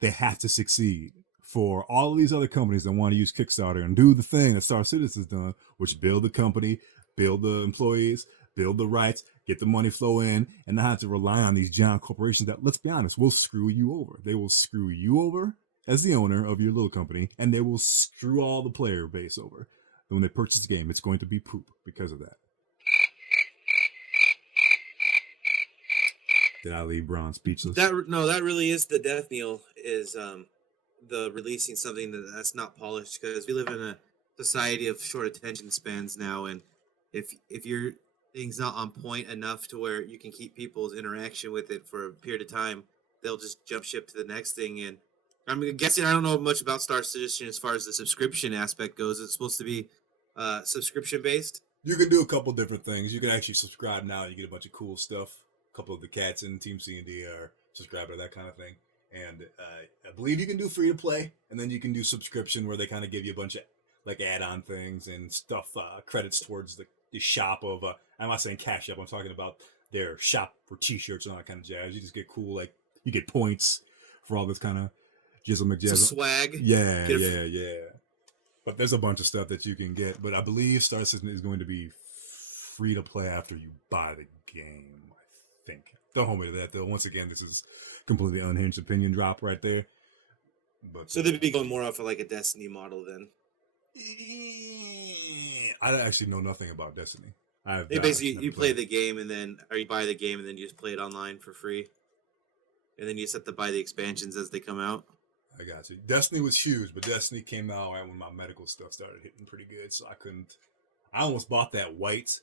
they have to succeed. For all of these other companies that want to use Kickstarter and do the thing that Star Citizen's done, which build the company, build the employees, build the rights, get the money flow in, and not have to rely on these giant corporations that, let's be honest, will screw you over. They will screw you over as the owner of your little company, and they will screw all the player base over. And when they purchase the game, it's going to be poop because of that. Did I leave Braun speechless? That really is the death knell, is the releasing something that's not polished, because we live in a society of short attention spans now, and if your thing's not on point enough to where you can keep people's interaction with it for a period of time, they'll just jump ship to the next thing. And I'm guessing, I don't know much about Star Citizen as far as the subscription aspect goes. It's supposed to be subscription based. You can do a couple different things. You can actually subscribe now. You get a bunch of cool stuff. A couple of the cats in Team C&D are subscribed to that kind of thing. And I believe you can do free to play, and then you can do subscription where they kind of give you a bunch of like add-on things and stuff, credits towards the shop of, I'm not saying cash up, I'm talking about their shop for t-shirts and all that kind of jazz. You just get cool, like, you get points for all this kind of jizzle McJizzle. Swag. Yeah. But there's a bunch of stuff that you can get, but I believe Star Citizen is going to be free to play after you buy the game, I think. Don't hold me to that, though. Once again, this is completely unhinged opinion drop right there. But so they'd be going more off of like a Destiny model then. I actually know nothing about Destiny. I have They not. basically Never you play played. the game or you buy the game and then you just play it online for free, and then you just have to buy the expansions as they come out. I got you. Destiny was huge, but Destiny came out right when my medical stuff started hitting pretty good, so I couldn't. I almost bought the white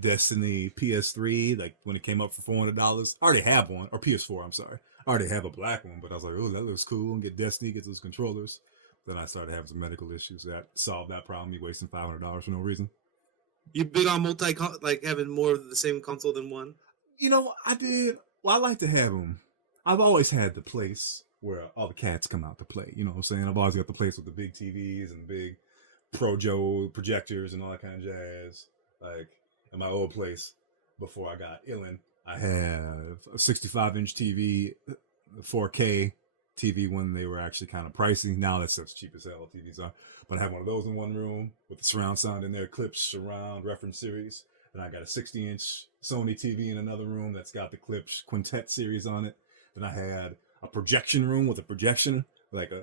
Destiny PS3, like when it came up for $400. I already have one, or PS4. I'm sorry. I already have a black one, but I was like, oh, that looks cool. And get Destiny, get those controllers. Then I started having some medical issues. That solved that problem. Me wasting $500 for no reason. You big on like having more of the same console than one? I did. Well, I like to have them. I've always had the place where all the cats come out to play. You know what I'm saying? I've always got the place with the big TVs and big Projo projectors and all that kind of jazz. Like in my old place before I got illin, I have a 65-inch TV, 4K TV when they were actually kind of pricey. Now that's just cheap as hell TVs are. But I have one of those in one room with the surround sound in there, clips, surround, reference series. Then I got a 60-inch Sony TV in another room that's got the clips quintet series on it. Then I had a projection room with a projection, like a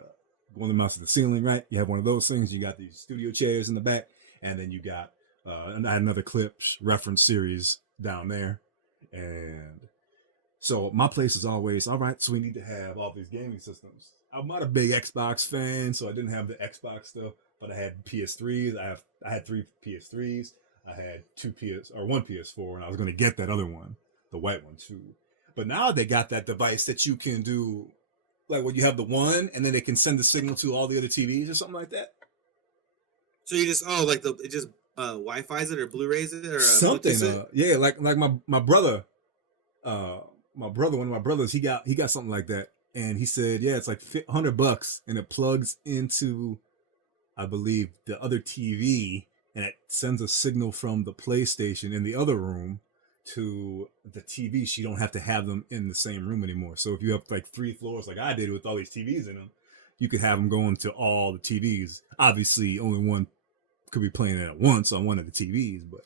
one that mounts to the ceiling, right? You have one of those things. You got these studio chairs in the back, and then you got another clips reference series down there. And so my place is always, all right, so we need to have all these gaming systems. I'm not a big Xbox fan, so I didn't have the Xbox stuff, but I had PS3s. I had 3 PS3s. I had one PS4, and I was going to get that other one, the white one too. But now they got that device that you can do, like when you have the one, and then it can send the signal to all the other TVs or something like that. So you just it just Wi-Fi's it or Blu-rays it or Something, Bluetooth it? yeah, like my brother, one of my brothers, he got something like that, and he said, yeah, it's like $100, and it plugs into, I believe, the other TV, and it sends a signal from the PlayStation in the other room to the TV. So you don't have to have them in the same room anymore. So if you have like 3 floors, like I did with all these TVs in them, you could have them going to all the TVs. Obviously, only one could be playing it at once on one of the TVs, but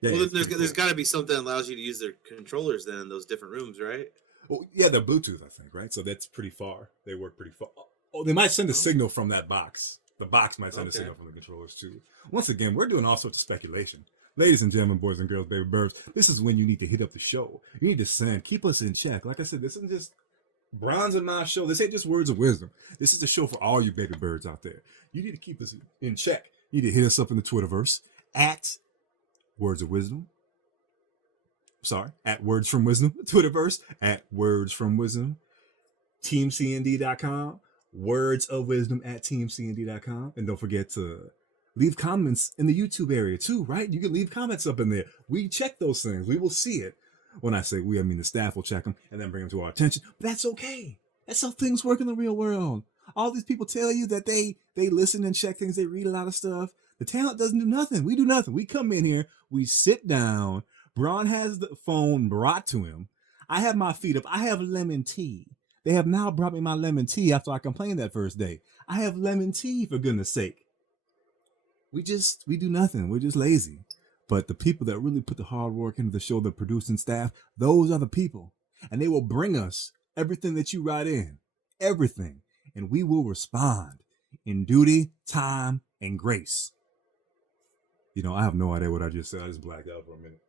yeah. Well, there's got to be something that allows you to use their controllers then in those different rooms, right? Well, yeah, they're Bluetooth, I think, right? So that's pretty far. They work pretty far. Oh, they might send a signal from that box. The box might send a signal from the controllers too. Once again, we're doing all sorts of speculation. Ladies and gentlemen, boys and girls, baby birds, this is when you need to hit up the show. You need to send, keep us in check. Like I said, this isn't just Bronze and my show. This ain't just words of wisdom. This is the show for all you baby birds out there. You need to keep us in check. You need to hit us up in the Twitterverse at Words of Wisdom. Sorry, at Words from Wisdom. Twitterverse at Words from Wisdom. TeamCND.com. Words of Wisdom at TeamCND.com. And don't forget to leave comments in the YouTube area too, right? You can leave comments up in there. We check those things. We will see it. When I say we, I mean the staff will check them and then bring them to our attention. But that's okay. That's how things work in the real world. All these people tell you that they listen and check things. They read a lot of stuff. The talent doesn't do nothing. We do nothing. We come in here. We sit down. Braun has the phone brought to him. I have my feet up. I have lemon tea. They have now brought me my lemon tea after I complained that first day. I have lemon tea, for goodness sake. We do nothing. We're just lazy. But the people that really put the hard work into the show, the producing staff, those are the people. And they will bring us everything that you write in. Everything. And we will respond in duty, time, and grace. I have no idea what I just said. I just blacked out for a minute.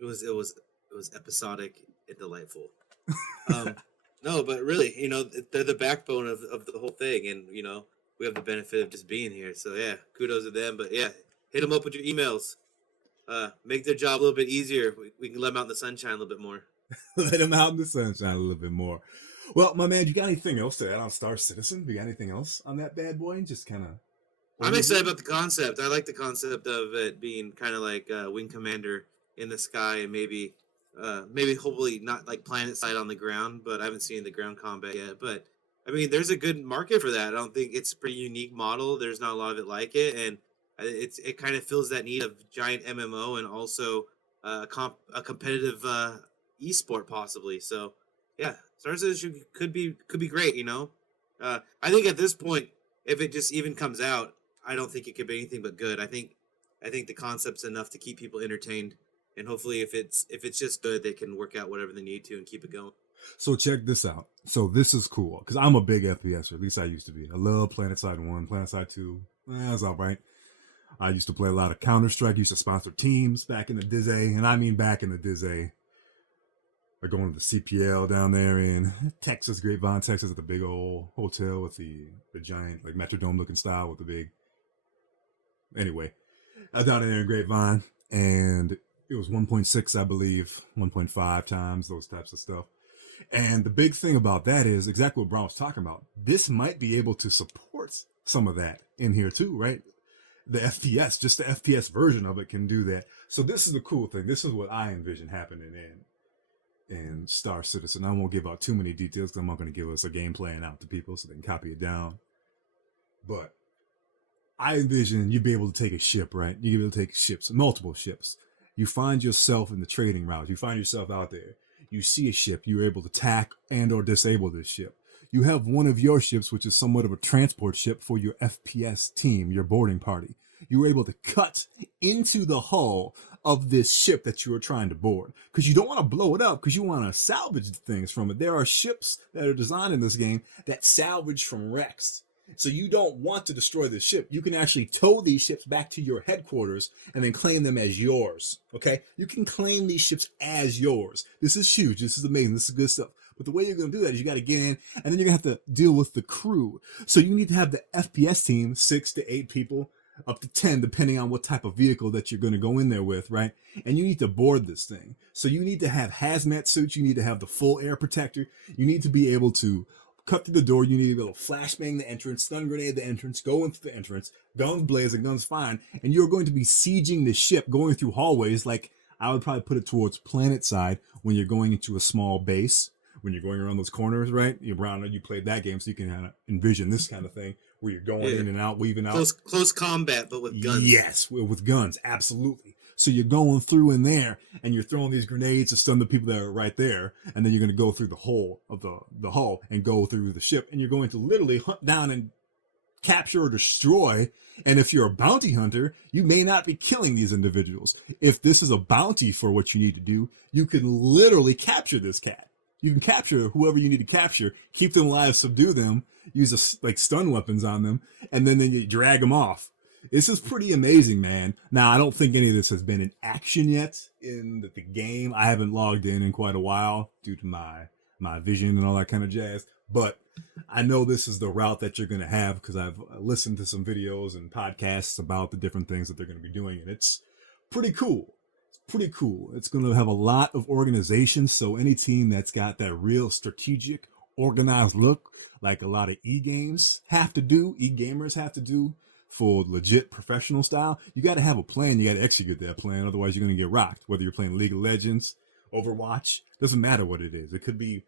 It was episodic and delightful. No, but really, they're the backbone of the whole thing, and we have the benefit of just being here. So yeah, kudos to them. But yeah, hit them up with your emails. Make their job a little bit easier. We can let them out in the sunshine a little bit more. Let them out in the sunshine a little bit more. Well, my man, you got anything else to add on Star Citizen? You got anything else on that bad boy? Just kind of. I'm excited about the concept. I like the concept of it being kind of like Wing Commander in the sky, and maybe hopefully not like planet side on the ground, but I haven't seen the ground combat yet. But I mean, there's a good market for that. I don't think it's a pretty unique model. There's not a lot of it like it, and it kind of fills that need of giant MMO and also a competitive esport possibly. So yeah, Star Citizen could be great. I think at this point, if it just even comes out, I don't think it could be anything but good. I think the concept's enough to keep people entertained, and hopefully, if it's just good, they can work out whatever they need to and keep it going. So check this out. So this is cool because I'm a big FPS, or at least I used to be. I love PlanetSide 1, PlanetSide 2. That's all right. I used to play a lot of Counter-Strike, used to sponsor teams back in the Dizzy, and I mean back in the Dizzy. Like going to the CPL down there in Texas, Grapevine, Texas, at the big old hotel with the giant, like Metrodome looking style with the big. Anyway, I was down there in Grapevine, and it was 1.6, I believe, 1.5 times, those types of stuff. And the big thing about that is exactly what Brown was talking about. This might be able to support some of that in here too, right? The FPS, just the FPS version of it can do that. So this is the cool thing. This is what I envision happening in Star Citizen. I won't give out too many details because I'm not going to give us a game plan out to people so they can copy it down. But I envision you'd be able to take a ship, right? You'd be able to take ships, multiple ships. You find yourself in the trading route. You find yourself out there. You see a ship. You're able to attack and or disable this ship. You have one of your ships, which is somewhat of a transport ship for your FPS team, your boarding party. You were able to cut into the hull of this ship that you are trying to board, because you don't want to blow it up, because you want to salvage things from it. There are ships that are designed in this game that salvage from wrecks. So you don't want to destroy the ship. You can actually tow these ships back to your headquarters and then claim them as yours. Okay? You can claim these ships as yours. This is huge. This is amazing. This is good stuff. But the way you're going to do that is you got to get in, and then you're going to have to deal with the crew. So you need to have the FPS team, 6 to 8 people, up to 10, depending on what type of vehicle that you're going to go in there with, right? And you need to board this thing. So you need to have hazmat suits. You need to have the full air protector. You need to be able to cut through the door. You need to be able to flashbang the entrance, stun grenade the entrance, go into the entrance, guns blazing, guns fine, and you're going to be sieging the ship, going through hallways. Like, I would probably put it towards planet side when you're going into a small base, when you're going around those corners, right? You played that game, so you can kind of envision this kind of thing where you're going in and out, weaving out. Close combat, but with guns. Yes, with guns, absolutely. So you're going through in there, and you're throwing these grenades to stun the people that are right there, and then you're going to go through the hole of the hull and go through the ship, and you're going to literally hunt down and capture or destroy. And if you're a bounty hunter, you may not be killing these individuals. If this is a bounty for what you need to do, you can literally capture this cat. You can capture whoever you need to capture, keep them alive, subdue them, use like stun weapons on them, and then you drag them off. This is pretty amazing, man. Now, I don't think any of this has been in action yet in the game. I haven't logged in quite a while due to my vision and all that kind of jazz. But I know this is the route that you're going to have because I've listened to some videos and podcasts about the different things that they're going to be doing. And it's pretty cool. Pretty cool. It's going to have a lot of organization. So any team that's got that real strategic, organized look, like a lot of e-gamers have to do for legit professional style, you got to have a plan. You got to execute that plan. Otherwise, you're going to get rocked. Whether you're playing League of Legends, Overwatch, doesn't matter what it is. It could be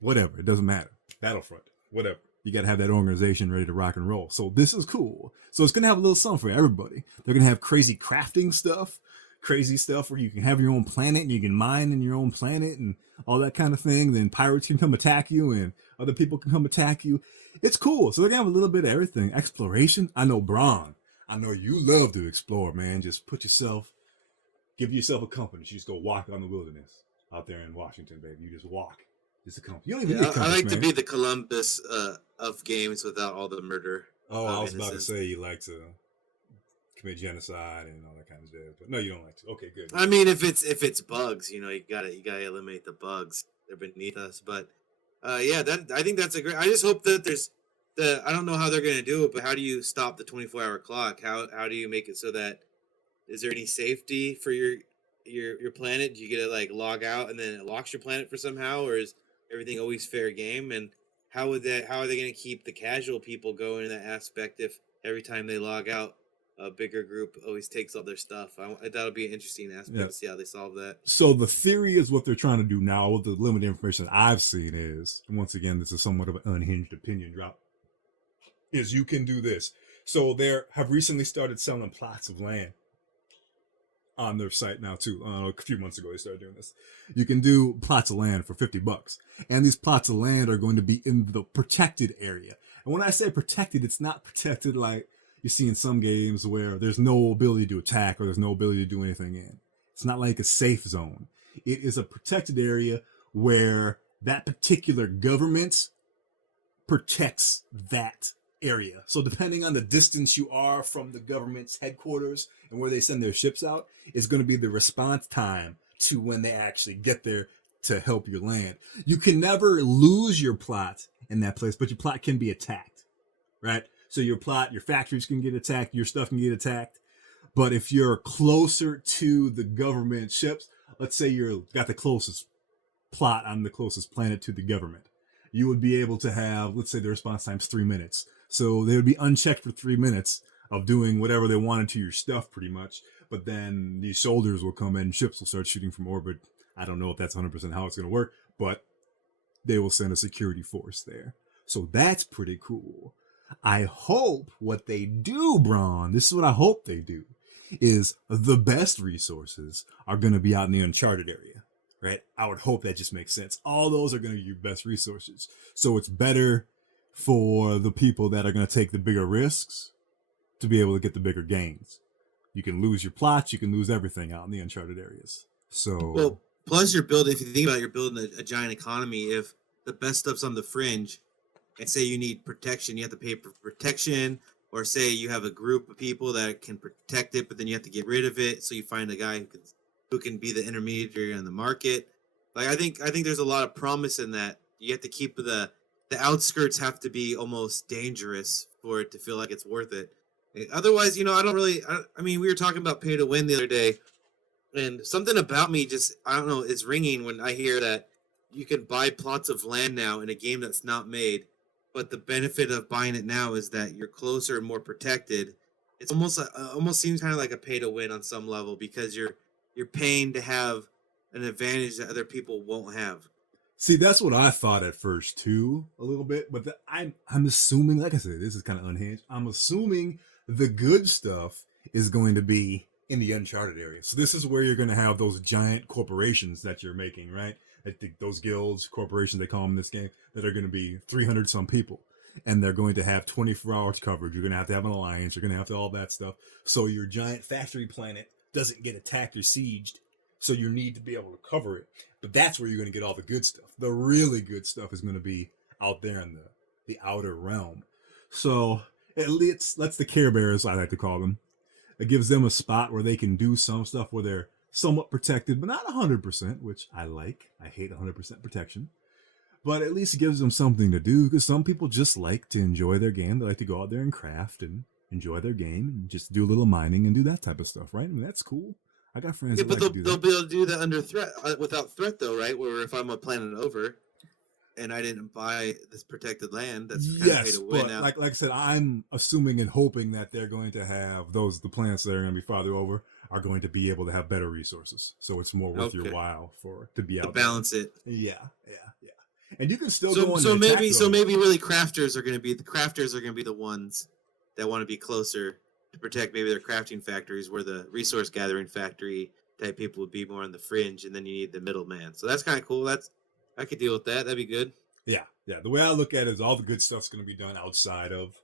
whatever. It doesn't matter. Battlefront, whatever. You got to have that organization ready to rock and roll. So this is cool. So it's going to have a little something for everybody. They're going to have crazy crafting stuff. Crazy stuff where you can have your own planet and you can mine in your own planet and all that kind of thing. Then pirates can come attack you and other people can come attack you. It's cool. So they're gonna have a little bit of everything. Exploration. I know Braun. I know you love to explore, man. Just give yourself a compass. You just go walk on the wilderness out there in Washington, baby. You just walk. It's a compass. You don't even need a compass, I like man. to be the Columbus of games without all the murder. Oh, I was about to say you like to commit genocide and all that kind of stuff, but no, you don't like to. Okay, good. I mean, if it's bugs, you gotta eliminate the bugs. They're beneath us, but yeah, I think that's a great. I just hope that there's I don't know how they're gonna do it, but how do you stop the 24-hour clock? How do you make it so that is there any safety for your planet? Do you get to like log out and then it locks your planet for somehow, or is everything always fair game? And how are they gonna keep the casual people going in that aspect if every time they log out, a bigger group always takes all their stuff? That'll be an interesting aspect to see how they solve that. So the theory is what they're trying to do now with the limited information I've seen is, and once again, this is somewhat of an unhinged opinion drop, is you can do this. So they have recently started selling plots of land on their site now too. A few months ago they started doing this. You can do plots of land for $50, and these plots of land are going to be in the protected area. And when I say protected, it's not protected like you see in some games where there's no ability to attack or there's no ability to do anything in. It's not like a safe zone. It is a protected area where that particular government protects that area. So depending on the distance you are from the government's headquarters and where they send their ships out, is going to be the response time to when they actually get there to help your land. You can never lose your plot in that place, but your plot can be attacked, right? So your plot, your factories can get attacked, your stuff can get attacked. But if you're closer to the government ships, let's say you're got the closest plot on the closest planet to the government, you would be able to have, let's say the response time's 3 minutes. So they would be unchecked for 3 minutes of doing whatever they wanted to your stuff pretty much. But then these soldiers will come in, ships will start shooting from orbit. I don't know if that's 100% how it's going to work, but they will send a security force there. So that's pretty cool. I hope what they do, Braun, this is what I hope they do, is the best resources are going to be out in the uncharted area, right? I would hope that just makes sense. All those are going to be your best resources. So it's better for the people that are going to take the bigger risks to be able to get the bigger gains. You can lose your plots, you can lose everything out in the uncharted areas. So, well, plus you're building. If you think about it, you're building a giant economy. If the best stuff's on the fringe, and say you need protection, you have to pay for protection. Or say you have a group of people that can protect it, but then you have to get rid of it. So you find a guy who can be the intermediary on the market. Like I think there's a lot of promise in that. You have to keep the outskirts have to be almost dangerous for it to feel like it's worth it. Otherwise, I don't really. I mean, we were talking about pay to win the other day, and something about me just I don't know is ringing when I hear that you can buy plots of land now in a game that's not made. But the benefit of buying it now is that you're closer and more protected. It's almost seems kind of like a pay to win on some level because you're paying to have an advantage that other people won't have. see, that's what I thought at first too, a little bit. But I'm assuming, like I said, this is kind of unhinged. I'm assuming the good stuff is going to be in the uncharted area. So this is where you're going to have those giant corporations that you're making, right? I think those guilds, corporations, they call them in this game, that are going to be 300 some people. And they're going to have 24 hours coverage. You're going to have an alliance. You're going to have all that stuff. So your giant factory planet doesn't get attacked or sieged. So you need to be able to cover it. But that's where you're going to get all the good stuff. The really good stuff is going to be out there in the outer realm. So it lets the Care Bears, I like to call them, it gives them a spot where they can do some stuff where they're somewhat protected, but not 100%, which I like. I hate 100% protection. But at least it gives them something to do, because some people just like to enjoy their game. They like to go out there and craft and enjoy their game and just do a little mining and do that type of stuff, right? I mean, that's cool. I got friends Yeah, that but like to do they'll that. be able to do that under threat, without threat, though, right? Where if I'm a planet over and I didn't buy this protected land, that's kind of pay Yes, to win but now. like I said, I'm assuming and hoping that they're going to have the planets that are going to be farther over are going to be able to have better resources, so it's more worth your Okay. while to be To out there. balance it. Yeah. And you can still go in So and attack maybe really crafters are going to be the ones that want to be closer to protect maybe their crafting factories, where the resource gathering factory type people would be more on the fringe, and then you need the middleman. So that's kind of cool. I could deal with that. That'd be good. Yeah. The way I look at it is all the good stuff's going to be done outside of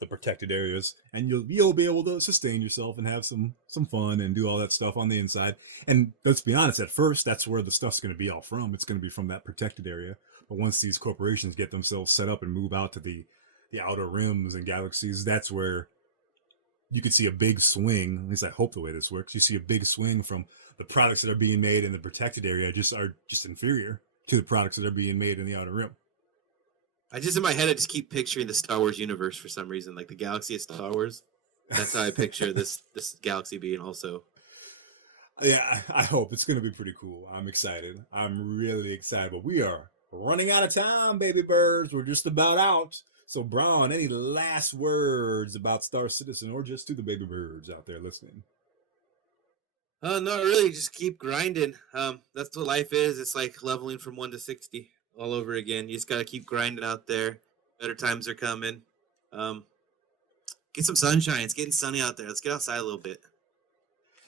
the protected areas, and you'll be able to sustain yourself and have some fun and do all that stuff on the inside. And let's be honest, at first that's where the stuff's going to be all from. It's going to be from that protected area. But once these corporations get themselves set up and move out to the outer rims and galaxies, that's where you could see a big swing. At least I hope the way this works. You see a big swing from the products that are being made in the protected area are just inferior to the products that are being made in the outer rim. I just in my head, I just keep picturing the Star Wars universe for some reason, like the galaxy of Star Wars. That's how I picture this galaxy being also. Yeah, I hope it's going to be pretty cool. I'm excited. I'm really excited. But we are running out of time, baby birds. We're just about out. So, Braun, any last words about Star Citizen, or just to the baby birds out there listening? Not really. Just keep grinding. That's what life is. It's like leveling from 1 to 60 all over again. You just got to keep grinding out there. Better times are coming. Get some sunshine. It's getting sunny out there. Let's get outside a little bit.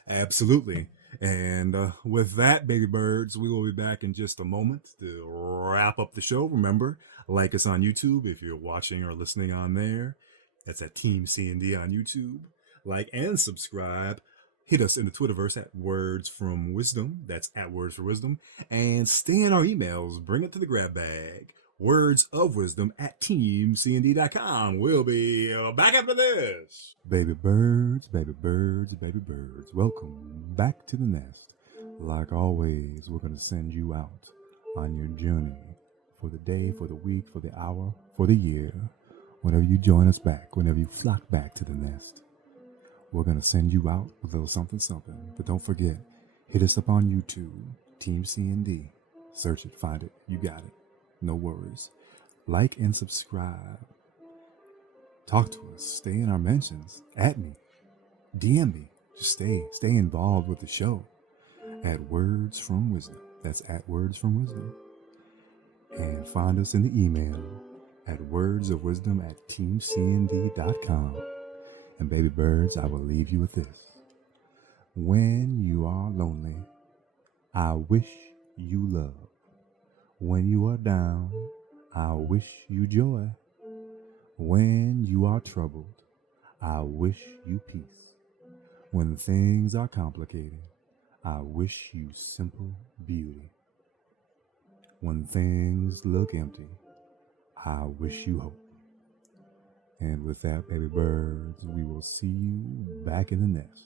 Absolutely. And with that, baby birds, we will be back in just a moment to wrap up the show. Remember, like us on YouTube if you're watching or listening on there. That's at Team C&D on YouTube. Like and subscribe. Hit us in the Twitterverse at Words from Wisdom. That's at Words for Wisdom. And stay in our emails. Bring it to the grab bag. Words of Wisdom at teamcnd.com. We'll be back after this. Baby birds, baby birds, baby birds, welcome back to the nest. Like always, we're going to send you out on your journey for the day, for the week, for the hour, for the year. Whenever you join us back, whenever you flock back to the nest, we're going to send you out with a little something, something. But don't forget, hit us up on YouTube, Team CND. Search it, find it, you got it. No worries. Like and subscribe. Talk to us. Stay in our mentions. At me. DM me. Just stay involved with the show. At Words from Wisdom. That's at Words from Wisdom. And find us in the email at wordsofwisdom@teamcnd.com. And baby birds, I will leave you with this. When you are lonely, I wish you love. When you are down, I wish you joy. When you are troubled, I wish you peace. When things are complicated, I wish you simple beauty. When things look empty, I wish you hope. And with that, baby birds, we will see you back in the nest.